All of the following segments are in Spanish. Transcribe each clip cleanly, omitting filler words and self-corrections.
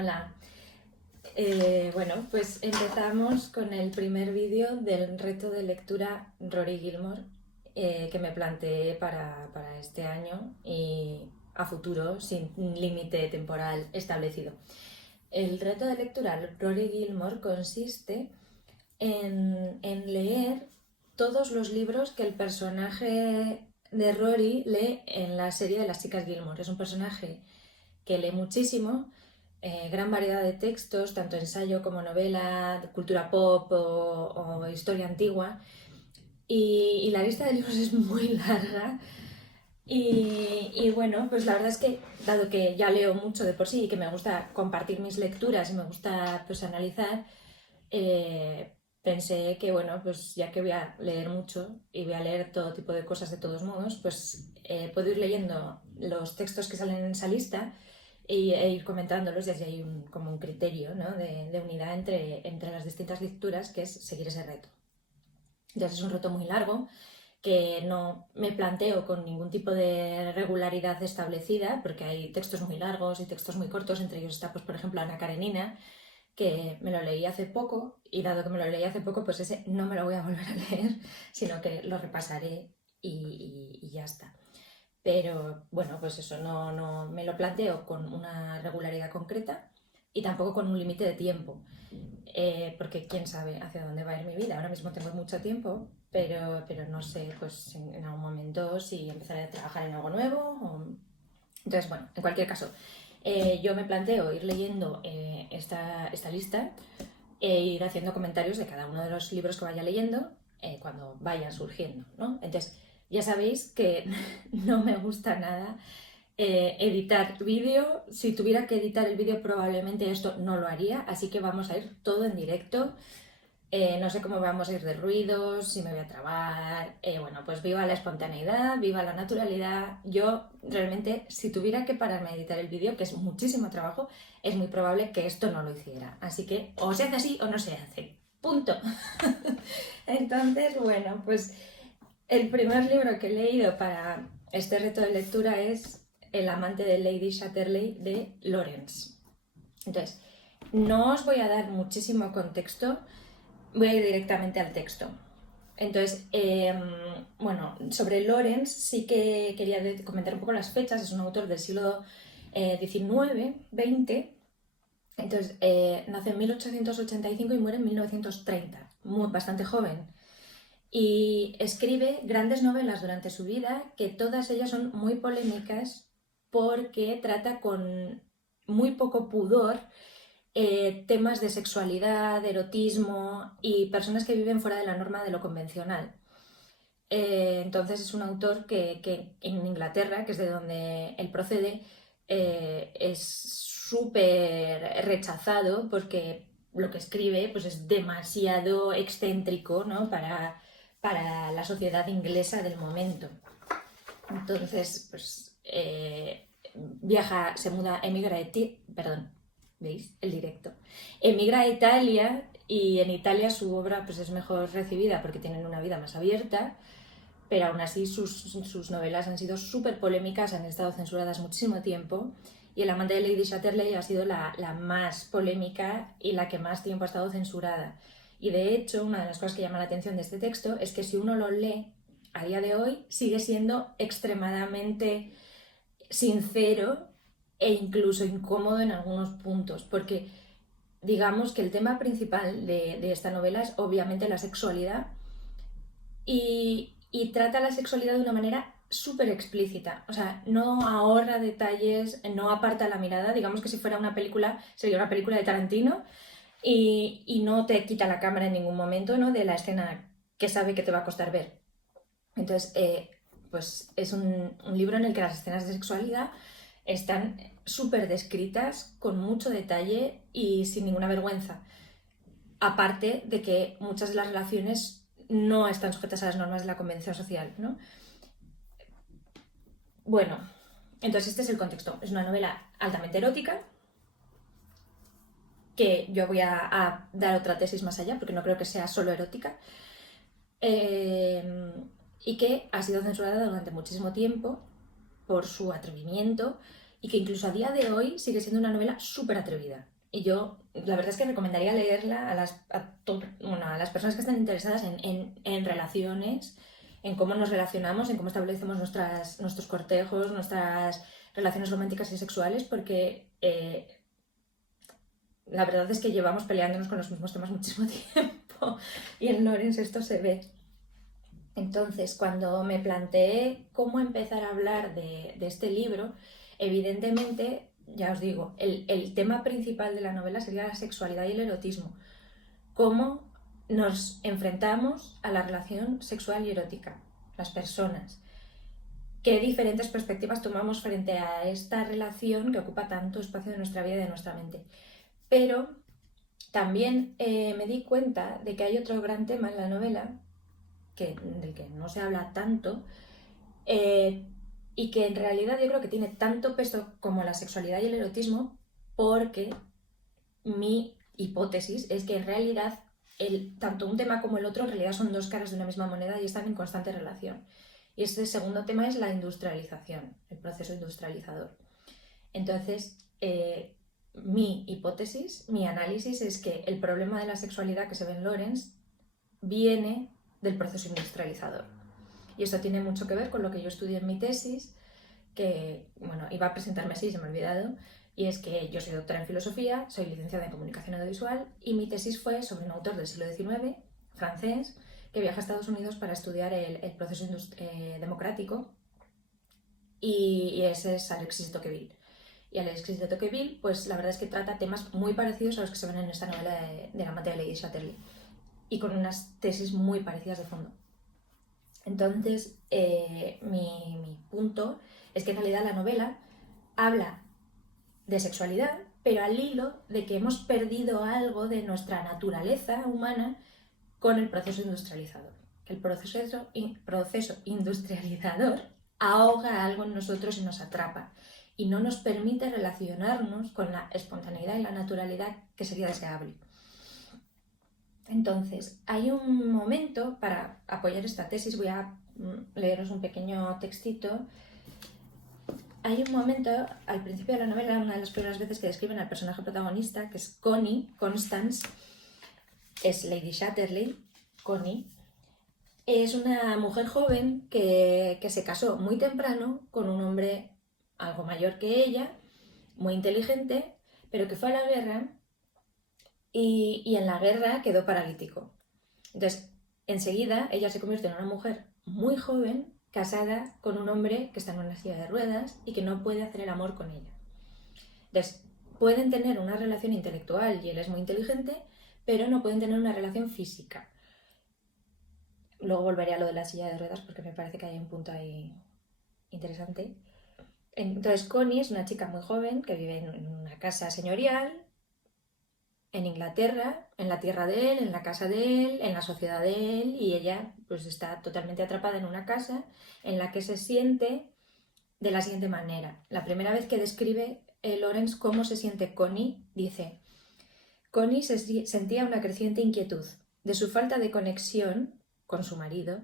Hola. Bueno, pues empezamos con el primer vídeo del reto de lectura Rory Gilmore que me planteé para este año y a futuro sin límite temporal establecido. El reto de lectura Rory Gilmore consiste en leer todos los libros que el personaje de Rory lee en la serie de las chicas Gilmore. Es un personaje que lee muchísimo, gran variedad de textos, tanto ensayo como novela, cultura pop o historia antigua. Y la lista de libros es muy larga. Y bueno, pues la verdad es que, dado que ya leo mucho de por sí y que me gusta compartir mis lecturas y me gusta pues analizar, pensé que bueno, pues ya que voy a leer mucho y voy a leer todo tipo de cosas de todos modos, pues puedo ir leyendo los textos que salen en esa lista e ir comentándolos, y así hay como un criterio, ¿no?, de unidad entre las distintas lecturas, que es seguir ese reto. Entonces es un reto muy largo que no me planteo con ningún tipo de regularidad establecida, porque hay textos muy largos y textos muy cortos. Entre ellos está, pues, por ejemplo, Ana Karenina, que me lo leí hace poco, y dado que me lo leí hace poco, pues ese no me lo voy a volver a leer, sino que lo repasaré y ya está. Pero bueno, pues eso, no me lo planteo con una regularidad concreta y tampoco con un límite de tiempo, porque quién sabe hacia dónde va a ir mi vida. Ahora mismo tengo mucho tiempo, pero no sé, pues en algún momento si empezaré a trabajar en algo nuevo. Entonces, bueno, en cualquier caso, yo me planteo ir leyendo esta lista e ir haciendo comentarios de cada uno de los libros que vaya leyendo cuando vayan surgiendo, ¿no? Entonces, ya sabéis que no me gusta nada editar vídeo. Si tuviera que editar el vídeo, probablemente esto no lo haría, así que vamos a ir todo en directo. No sé cómo vamos a ir de ruidos, si me voy a trabar. Bueno, pues viva la espontaneidad, viva la naturalidad. Yo realmente, si tuviera que pararme a editar el vídeo, que es muchísimo trabajo, es muy probable que esto no lo hiciera. Así que o se hace así o no se hace. Punto. Entonces, bueno, pues el primer libro que he leído para este reto de lectura es El amante de Lady Chatterley, de Lawrence. Entonces, no os voy a dar muchísimo contexto, voy a ir directamente al texto. Entonces, bueno, sobre Lawrence sí que quería comentar un poco las fechas. Es un autor del siglo XIX, XX. Entonces, nace en 1885 y muere en 1930, bastante joven. Y escribe grandes novelas durante su vida, que todas ellas son muy polémicas porque trata con muy poco pudor temas de sexualidad, de erotismo y personas que viven fuera de la norma de lo convencional. Entonces es un autor que en Inglaterra, que es de donde él procede, es súper rechazado porque lo que escribe pues es demasiado excéntrico, ¿no?, para la sociedad inglesa del momento. Entonces, pues viaja, se muda, emigra a perdón, ¿veis? El directo. Emigra a Italia, y en Italia su obra pues es mejor recibida porque tienen una vida más abierta, pero aún así sus novelas han sido súper polémicas, han estado censuradas muchísimo tiempo, y El amante de Lady Chatterley ha sido la más polémica y la que más tiempo ha estado censurada. Y de hecho, una de las cosas que llama la atención de este texto es que si uno lo lee a día de hoy, sigue siendo extremadamente sincero e incluso incómodo en algunos puntos, porque digamos que el tema principal de esta novela es obviamente la sexualidad, y trata la sexualidad de una manera súper explícita. O sea, no ahorra detalles, no aparta la mirada. Digamos que si fuera una película, sería una película de Tarantino, y no te quita la cámara en ningún momento, ¿no?, de la escena que sabe que te va a costar ver. Entonces, pues es un libro en el que las escenas de sexualidad están súper descritas, con mucho detalle y sin ninguna vergüenza. Aparte de que muchas de las relaciones no están sujetas a las normas de la convención social, ¿no? Bueno, entonces este es el contexto. Es una novela altamente erótica, que yo voy a dar otra tesis más allá, porque no creo que sea solo erótica, y que ha sido censurada durante muchísimo tiempo por su atrevimiento y que incluso a día de hoy sigue siendo una novela súper atrevida. Y yo, la verdad es que recomendaría leerla a las personas que están interesadas en relaciones, en cómo nos relacionamos, en cómo establecemos nuestros cortejos, nuestras relaciones románticas y sexuales, porque la verdad es que llevamos peleándonos con los mismos temas muchísimo tiempo y en Lawrence esto se ve. Entonces, cuando me planteé cómo empezar a hablar de este libro, evidentemente, ya os digo, el tema principal de la novela sería la sexualidad y el erotismo. Cómo nos enfrentamos a la relación sexual y erótica, las personas. Qué diferentes perspectivas tomamos frente a esta relación que ocupa tanto espacio de nuestra vida y de nuestra mente. Pero también me di cuenta de que hay otro gran tema en la novela, del que no se habla tanto, y que en realidad yo creo que tiene tanto peso como la sexualidad y el erotismo, porque mi hipótesis es que en realidad tanto un tema como el otro en realidad son dos caras de una misma moneda y están en constante relación. Y este segundo tema es la industrialización, el proceso industrializador. Entonces, mi hipótesis, mi análisis es que el problema de la sexualidad que se ve en Lawrence viene del proceso industrializador. Y esto tiene mucho que ver con lo que yo estudié en mi tesis, que, bueno, iba a presentarme así, se me ha olvidado, y es que yo soy doctora en filosofía, soy licenciada en comunicación audiovisual, y mi tesis fue sobre un autor del siglo XIX, francés, que viaja a Estados Unidos para estudiar el proceso democrático, y ese es Alexis de Tocqueville. Y Alexis de Tocqueville, pues la verdad es que trata temas muy parecidos a los que se ven en esta novela de la amante de Lady Chatterley, y con unas tesis muy parecidas de fondo. Entonces, mi punto es que en realidad la novela habla de sexualidad, pero al hilo de que hemos perdido algo de nuestra naturaleza humana con el proceso industrializador. El proceso industrializador ahoga algo en nosotros y nos atrapa y no nos permite relacionarnos con la espontaneidad y la naturalidad que sería deseable. Entonces, hay un momento, para apoyar esta tesis, voy a leeros un pequeño textito. Hay un momento, al principio de la novela, una de las primeras veces que describen al personaje protagonista, que es Constance, es Lady Chatterley, Connie. Es una mujer joven que se casó muy temprano con un hombre algo mayor que ella, muy inteligente, pero que fue a la guerra y en la guerra quedó paralítico. Entonces, enseguida ella se convierte en una mujer muy joven, casada con un hombre que está en una silla de ruedas y que no puede hacer el amor con ella. Entonces, pueden tener una relación intelectual y él es muy inteligente, pero no pueden tener una relación física. Luego volveré a lo de la silla de ruedas porque me parece que hay un punto ahí interesante. Entonces, Connie es una chica muy joven que vive en una casa señorial, en Inglaterra, en la tierra de él, en la casa de él, en la sociedad de él, y ella pues está totalmente atrapada en una casa en la que se siente de la siguiente manera. La primera vez que describe Lawrence cómo se siente Connie, dice: Connie sentía una creciente inquietud. De su falta de conexión con su marido,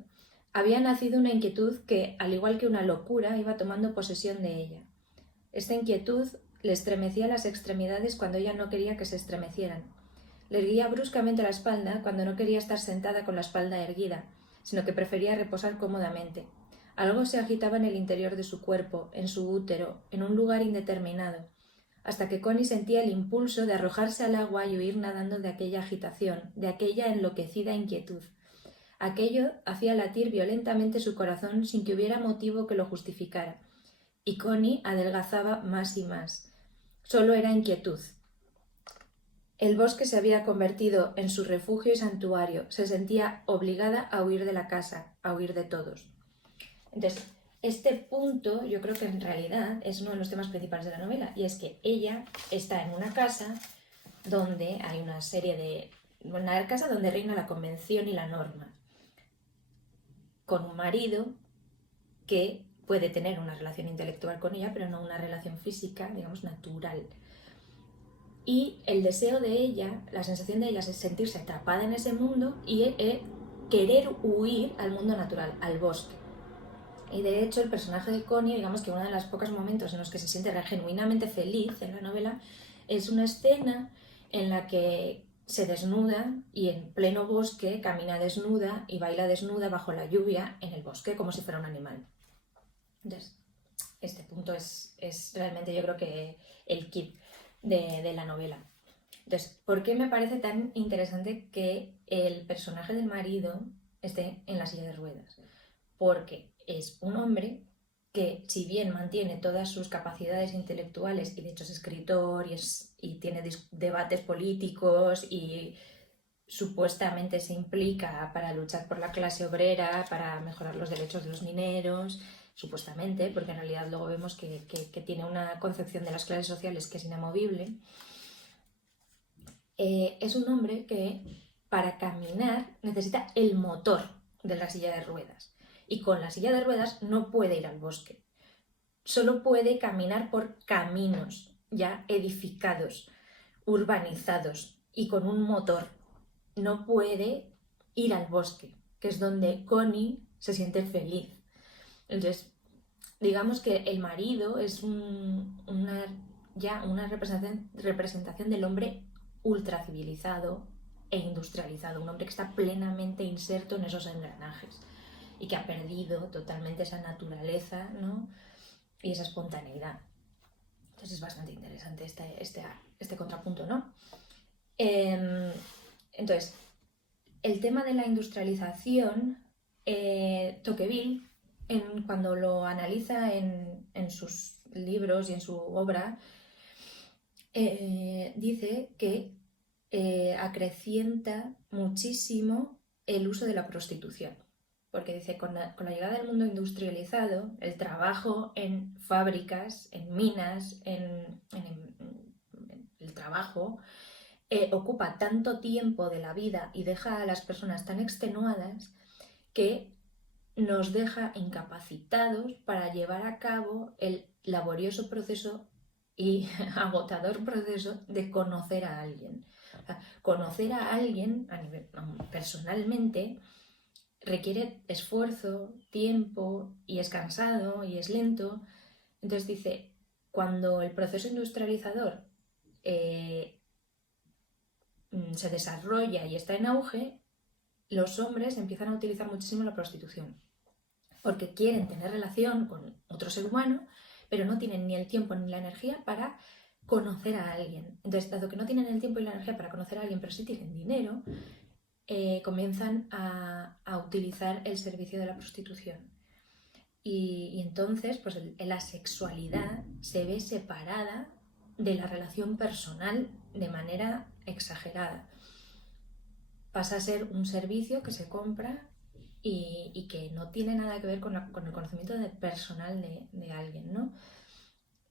había nacido una inquietud que, al igual que una locura, iba tomando posesión de ella. Esta inquietud le estremecía las extremidades cuando ella no quería que se estremecieran. Le erguía bruscamente la espalda cuando no quería estar sentada con la espalda erguida, sino que prefería reposar cómodamente. Algo se agitaba en el interior de su cuerpo, en su útero, en un lugar indeterminado, hasta que Connie sentía el impulso de arrojarse al agua y huir nadando de aquella agitación, de aquella enloquecida inquietud. Aquello hacía latir violentamente su corazón sin que hubiera motivo que lo justificara, y Connie adelgazaba más y más. Solo era inquietud. El bosque se había convertido en su refugio y santuario. Se sentía obligada a huir de la casa, a huir de todos. Entonces, este punto yo creo que en realidad es uno de los temas principales de la novela, y es que ella está en una casa donde hay una casa donde reina la convención y la norma, con un marido que puede tener una relación intelectual con ella, pero no una relación física, digamos, natural. Y el deseo de ella, la sensación de ella es sentirse atrapada en ese mundo y querer huir al mundo natural, al bosque. Y de hecho el personaje de Connie, digamos que uno de los pocos momentos en los que se siente genuinamente feliz en la novela es una escena en la que se desnuda y en pleno bosque camina desnuda y baila desnuda bajo la lluvia en el bosque como si fuera un animal. Entonces, este punto es realmente, yo creo que el kit de la novela. Entonces, ¿por qué me parece tan interesante que el personaje del marido esté en la silla de ruedas? Porque es un hombre que, si bien mantiene todas sus capacidades intelectuales, y de hecho es escritor y tiene debates políticos y supuestamente se implica para luchar por la clase obrera, para mejorar los derechos de los mineros, supuestamente, porque en realidad luego vemos que tiene una concepción de las clases sociales que es inamovible, es un hombre que para caminar necesita el motor de la silla de ruedas. Y con la silla de ruedas no puede ir al bosque. Solo puede caminar por caminos ya edificados, urbanizados y con un motor. No puede ir al bosque, que es donde Connie se siente feliz. Entonces, digamos que el marido es una representación del hombre ultra civilizado e industrializado, un hombre que está plenamente inserto en esos engranajes y que ha perdido totalmente esa naturaleza, ¿no? Y esa espontaneidad. Entonces es bastante interesante este contrapunto, ¿no? Entonces, el tema de la industrialización, Tocqueville, cuando lo analiza en sus libros y en su obra, dice que acrecienta muchísimo el uso de la prostitución. Porque dice, con la llegada del mundo industrializado, el trabajo en fábricas, en minas, en el trabajo, ocupa tanto tiempo de la vida y deja a las personas tan extenuadas que nos deja incapacitados para llevar a cabo el laborioso proceso y agotador proceso de conocer a alguien. O sea, conocer a alguien personalmente requiere esfuerzo, tiempo y es cansado y es lento. Entonces dice, cuando el proceso industrializador se desarrolla y está en auge, los hombres empiezan a utilizar muchísimo la prostitución porque quieren tener relación con otro ser humano, pero no tienen ni el tiempo ni la energía para conocer a alguien. Entonces, dado que no tienen el tiempo y la energía para conocer a alguien, pero sí tienen dinero, comienzan a utilizar el servicio de la prostitución. Y entonces, pues la sexualidad se ve separada de la relación personal de manera exagerada. Pasa a ser un servicio que se compra y que no tiene nada que ver con el conocimiento personal de alguien, ¿no?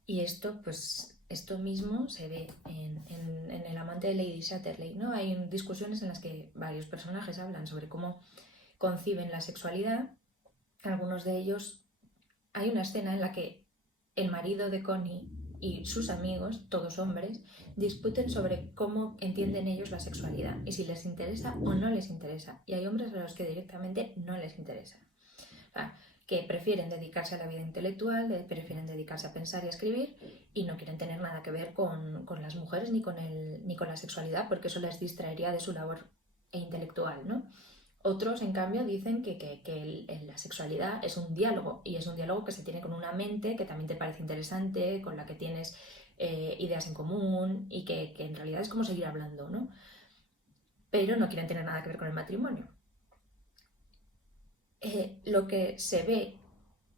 Y esto, pues, esto mismo se ve en El amante de Lady Chatterley, ¿no? Hay discusiones en las que varios personajes hablan sobre cómo conciben la sexualidad. Algunos de ellos, hay una escena en la que el marido de Connie y sus amigos, todos hombres, discuten sobre cómo entienden ellos la sexualidad y si les interesa o no les interesa. Y hay hombres a los que directamente no les interesa. O sea, que prefieren dedicarse a la vida intelectual, prefieren dedicarse a pensar y a escribir y no quieren tener nada que ver con las mujeres ni con la sexualidad porque eso les distraería de su labor intelectual, ¿no? Otros, en cambio, dicen que la sexualidad es un diálogo y es un diálogo que se tiene con una mente que también te parece interesante, con la que tienes ideas en común y que en realidad es como seguir hablando, ¿no? Pero no quieren tener nada que ver con el matrimonio. Lo que se ve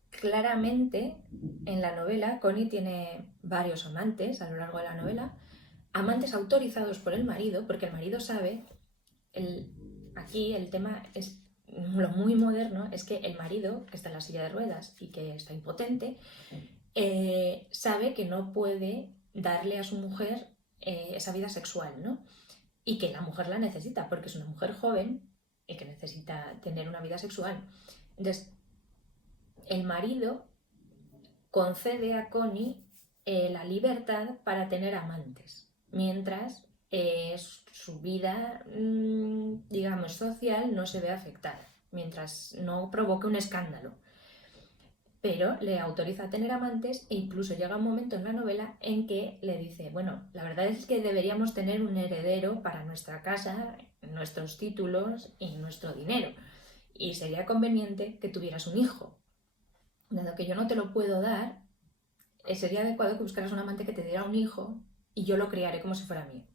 claramente en la novela, Connie tiene varios amantes a lo largo de la novela, amantes autorizados por el marido, porque el marido sabe, aquí el tema es lo muy moderno, es que el marido, que está en la silla de ruedas y que está impotente, sabe que no puede darle a su mujer esa vida sexual, ¿no? Y que la mujer la necesita, porque es una mujer joven y que necesita tener una vida sexual. Entonces, el marido concede a Connie la libertad para tener amantes, mientras su vida, digamos, social no se ve afectada, mientras no provoque un escándalo. pero le autoriza a tener amantes e incluso llega un momento en la novela en que le dice, bueno, la verdad es que deberíamos tener un heredero para nuestra casa, nuestros títulos y nuestro dinero, y sería conveniente que tuvieras un hijo. Dado que yo no te lo puedo dar, sería adecuado que buscaras un amante que te diera un hijo y yo lo criaré como si fuera mío.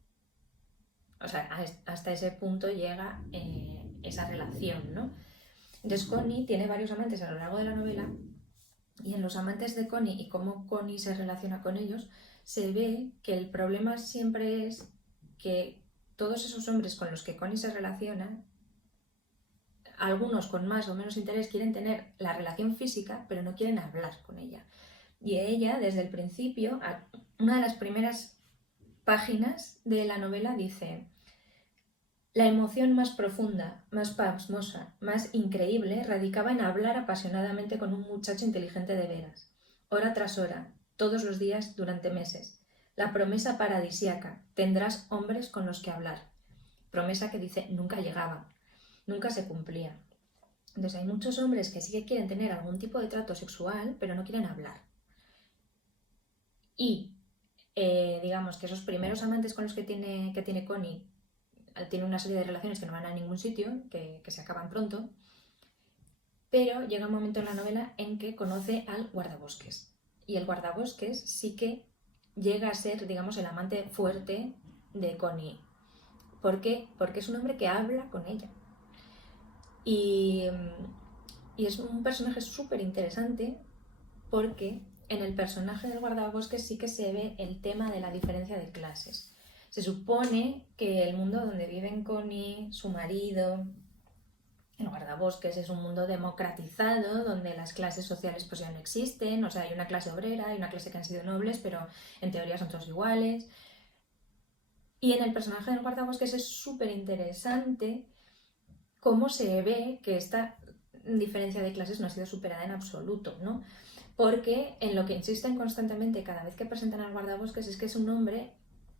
O sea, hasta ese punto llega esa relación, ¿no? Entonces Connie tiene varios amantes a lo largo de la novela y en los amantes de Connie y cómo Connie se relaciona con ellos, se ve que el problema siempre es que todos esos hombres con los que Connie se relaciona, algunos con más o menos interés quieren tener la relación física, pero no quieren hablar con ella. Y ella, desde el principio, una de las primeras páginas de la novela dice: la emoción más profunda, más pasmosa, más increíble radicaba en hablar apasionadamente con un muchacho inteligente de veras, hora tras hora, todos los días durante meses. La promesa paradisíaca: tendrás hombres con los que hablar. Promesa que dice nunca llegaba, nunca se cumplía. Entonces hay muchos hombres que sí que quieren tener algún tipo de trato sexual, pero no quieren hablar. Y digamos que esos primeros amantes con los que tiene Connie, tiene una serie de relaciones que no van a ningún sitio, que se acaban pronto, pero llega un momento en la novela en que conoce al guardabosques. Y el guardabosques sí que llega a ser, digamos, el amante fuerte de Connie. ¿Por qué? Porque es un hombre que habla con ella. Y es un personaje súper interesante porque en el personaje del guardabosques sí que se ve el tema de la diferencia de clases. Se supone que el mundo donde viven Connie, su marido, el guardabosques, es un mundo democratizado, donde las clases sociales pues ya no existen, o sea, hay una clase obrera, hay una clase que han sido nobles, pero en teoría son todos iguales. Y en el personaje del guardabosques es súper interesante cómo se ve que esta diferencia de clases no ha sido superada en absoluto, ¿no? Porque en lo que insisten constantemente cada vez que presentan al guardabosques es que es un hombre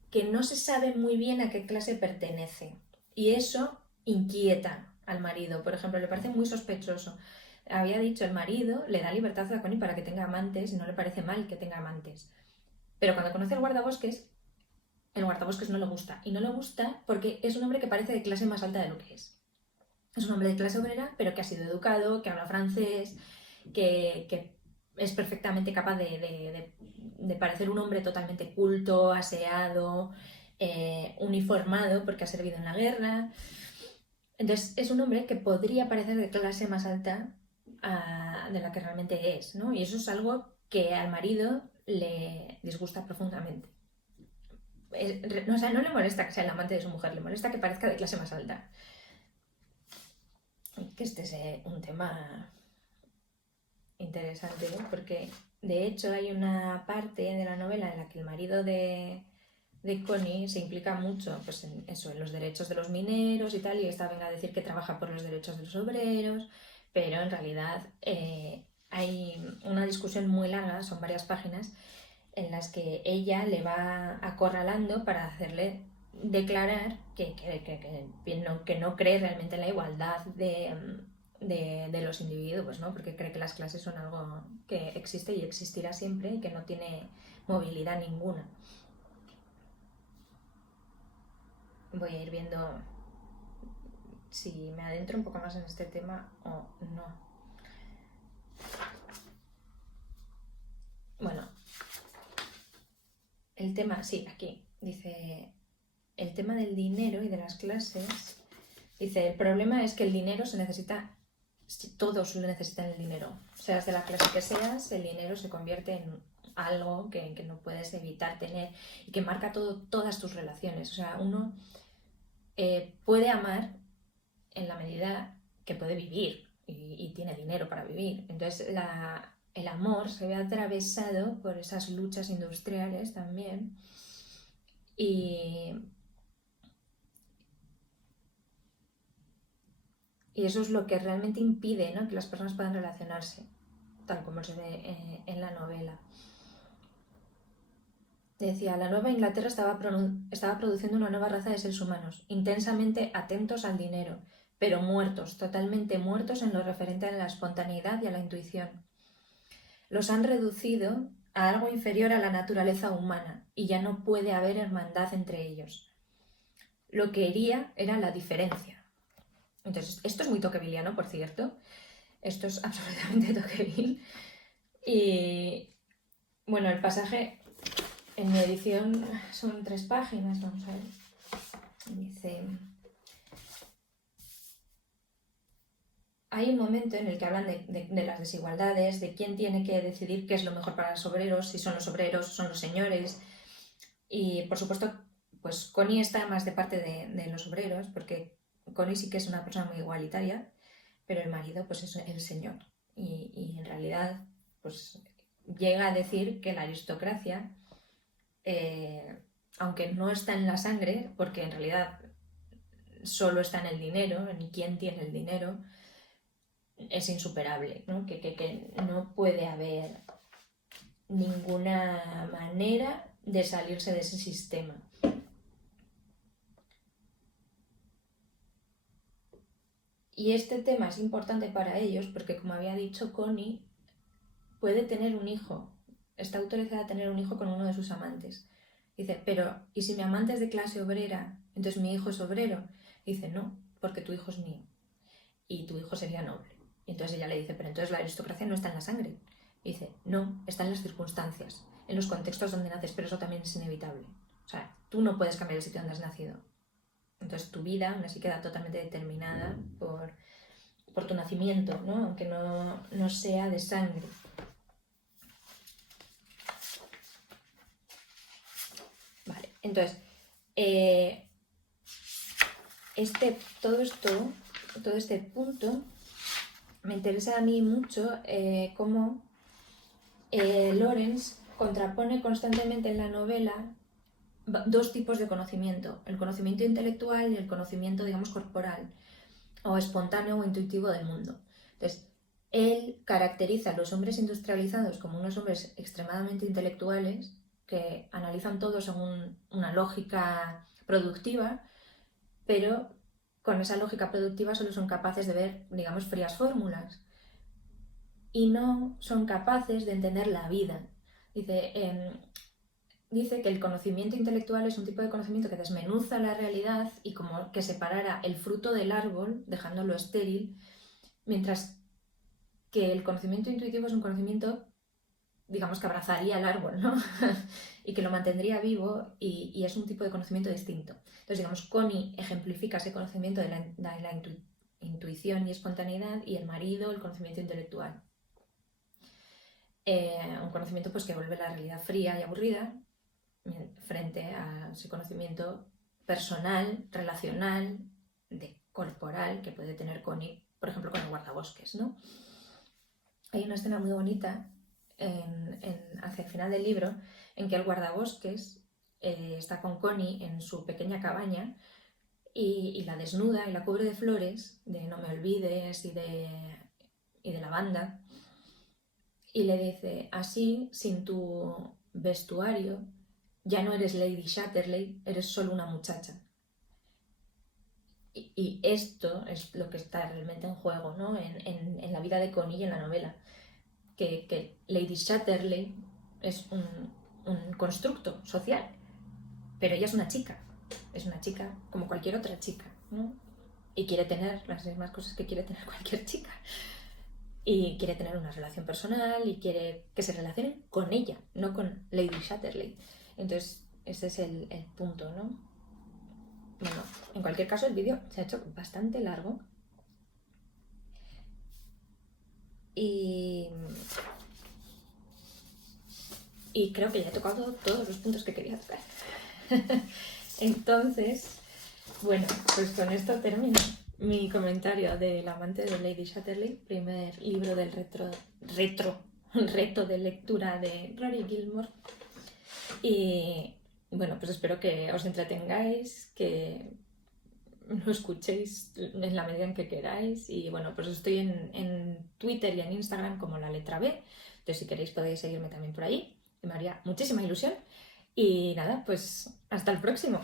que no se sabe muy bien a qué clase pertenece. Y eso inquieta al marido. Por ejemplo, le parece muy sospechoso. Había dicho, el marido le da libertad a Connie para que tenga amantes y no le parece mal que tenga amantes. Pero cuando conoce al guardabosques, el guardabosques no le gusta. Y no le gusta porque es un hombre que parece de clase más alta de lo que es. Es un hombre de clase obrera, pero que ha sido educado, que habla francés, que es perfectamente capaz de parecer un hombre totalmente culto, aseado, uniformado, porque ha servido en la guerra. Entonces es un hombre que podría parecer de clase más alta de la que realmente es, ¿no? Y eso es algo que al marido le disgusta profundamente. O sea, no le molesta que sea el amante de su mujer, le molesta que parezca de clase más alta. Que este es un tema interesante, ¿no? Porque de hecho hay una parte de la novela en la que el marido de Connie se implica mucho pues, en eso, en los derechos de los mineros y tal, y esta venga a decir que trabaja por los derechos de los obreros, pero en realidad hay una discusión muy larga, son varias páginas, en las que ella le va acorralando para hacerle declarar que no cree realmente en la igualdad de los individuos, ¿no? Porque cree que las clases son algo que existe y existirá siempre y que no tiene movilidad ninguna. Voy a ir viendo si me adentro un poco más en este tema o no. Bueno, el tema, sí, aquí dice el tema del dinero y de las clases. Dice, el problema es que el dinero se necesita, todos necesitan el dinero, seas de la clase que seas, el dinero se convierte en algo que no puedes evitar tener y que marca todas tus relaciones. O sea, uno puede amar en la medida que puede vivir y tiene dinero para vivir. Entonces el amor se ve atravesado por esas luchas industriales también y eso es lo que realmente impide, ¿no?, que las personas puedan relacionarse, tal como se ve en la novela. Decía, la Nueva Inglaterra estaba produciendo una nueva raza de seres humanos, intensamente atentos al dinero, pero muertos, totalmente muertos en lo referente a la espontaneidad y a la intuición. los han reducido a algo inferior a la naturaleza humana y ya no puede haber hermandad entre ellos. Lo que quería era la diferencia. Entonces, esto es muy toqueviliano, por cierto. Esto es absolutamente Tocqueville. Y bueno, el pasaje en mi edición son 3 páginas, vamos a ver. Dice: hay un momento en el que hablan de las desigualdades, de quién tiene que decidir qué es lo mejor para los obreros, si son los obreros, son los señores. Y por supuesto, pues Connie está más de parte de los obreros, porque Connie sí que es una persona muy igualitaria, pero el marido pues es el señor. Y en realidad pues llega a decir que la aristocracia, aunque no está en la sangre, porque en realidad solo está en el dinero, en quién tiene el dinero, es insuperable, ¿no? Que no puede haber ninguna manera de salirse de ese sistema. Y este tema es importante para ellos porque, como había dicho Connie, puede tener un hijo, está autorizada a tener un hijo con uno de sus amantes. Dice, pero ¿y si mi amante es de clase obrera? Entonces mi hijo es obrero. Dice, no, porque tu hijo es mío y tu hijo sería noble. Y entonces ella le dice, pero entonces la aristocracia no está en la sangre. Y dice, no, está en las circunstancias, en los contextos donde naces, pero eso también es inevitable. O sea, tú no puedes cambiar el sitio donde has nacido. Entonces tu vida aún así queda totalmente determinada por tu nacimiento, ¿no? Aunque no sea de sangre. Vale, entonces, todo este punto me interesa a mí mucho cómo Lawrence contrapone constantemente en la novela 2 tipos de conocimiento, el conocimiento intelectual y el conocimiento, digamos, corporal, o espontáneo o intuitivo del mundo. Entonces, él caracteriza a los hombres industrializados como unos hombres extremadamente intelectuales que analizan todo según una lógica productiva, pero con esa lógica productiva solo son capaces de ver, digamos, frías fórmulas y no son capaces de entender la vida. Dice que el conocimiento intelectual es un tipo de conocimiento que desmenuza la realidad y como que separara el fruto del árbol, dejándolo estéril, mientras que el conocimiento intuitivo es un conocimiento, digamos, que abrazaría el árbol, ¿no? y que lo mantendría vivo y es un tipo de conocimiento distinto. Entonces, digamos, Connie ejemplifica ese conocimiento de la intuición y espontaneidad, y el marido el conocimiento intelectual. Un conocimiento pues, que vuelve la realidad fría y aburrida frente a ese conocimiento personal, relacional, corporal que puede tener Connie, por ejemplo, con el guardabosques, ¿no? Hay una escena muy bonita hacia el final del libro en que el guardabosques está con Connie en su pequeña cabaña y la desnuda y la cubre de flores, de no me olvides y de lavanda, y le dice, así, sin tu vestuario, ya no eres Lady Chatterley, eres solo una muchacha. Y esto es lo que está realmente en juego, ¿no? en la vida de Connie y en la novela. Que Lady Chatterley es un constructo social, pero ella es una chica como cualquier otra chica, ¿no? Y quiere tener las mismas cosas que quiere tener cualquier chica. Y quiere tener una relación personal y quiere que se relacionen con ella, no con Lady Chatterley. Entonces, ese es el punto, ¿no? Bueno, en cualquier caso, el vídeo se ha hecho bastante largo. Y creo que ya he tocado todos los puntos que quería tocar. Entonces, bueno, pues con esto termino mi comentario del amante de Lady Chatterley, primer libro del reto de lectura de Rory Gilmore. Y bueno, pues espero que os entretengáis, que lo escuchéis en la medida en que queráis. Y bueno, pues estoy en Twitter y en Instagram como La Letra B. Entonces, si queréis podéis seguirme también por ahí. Me haría muchísima ilusión. Y nada, pues hasta el próximo.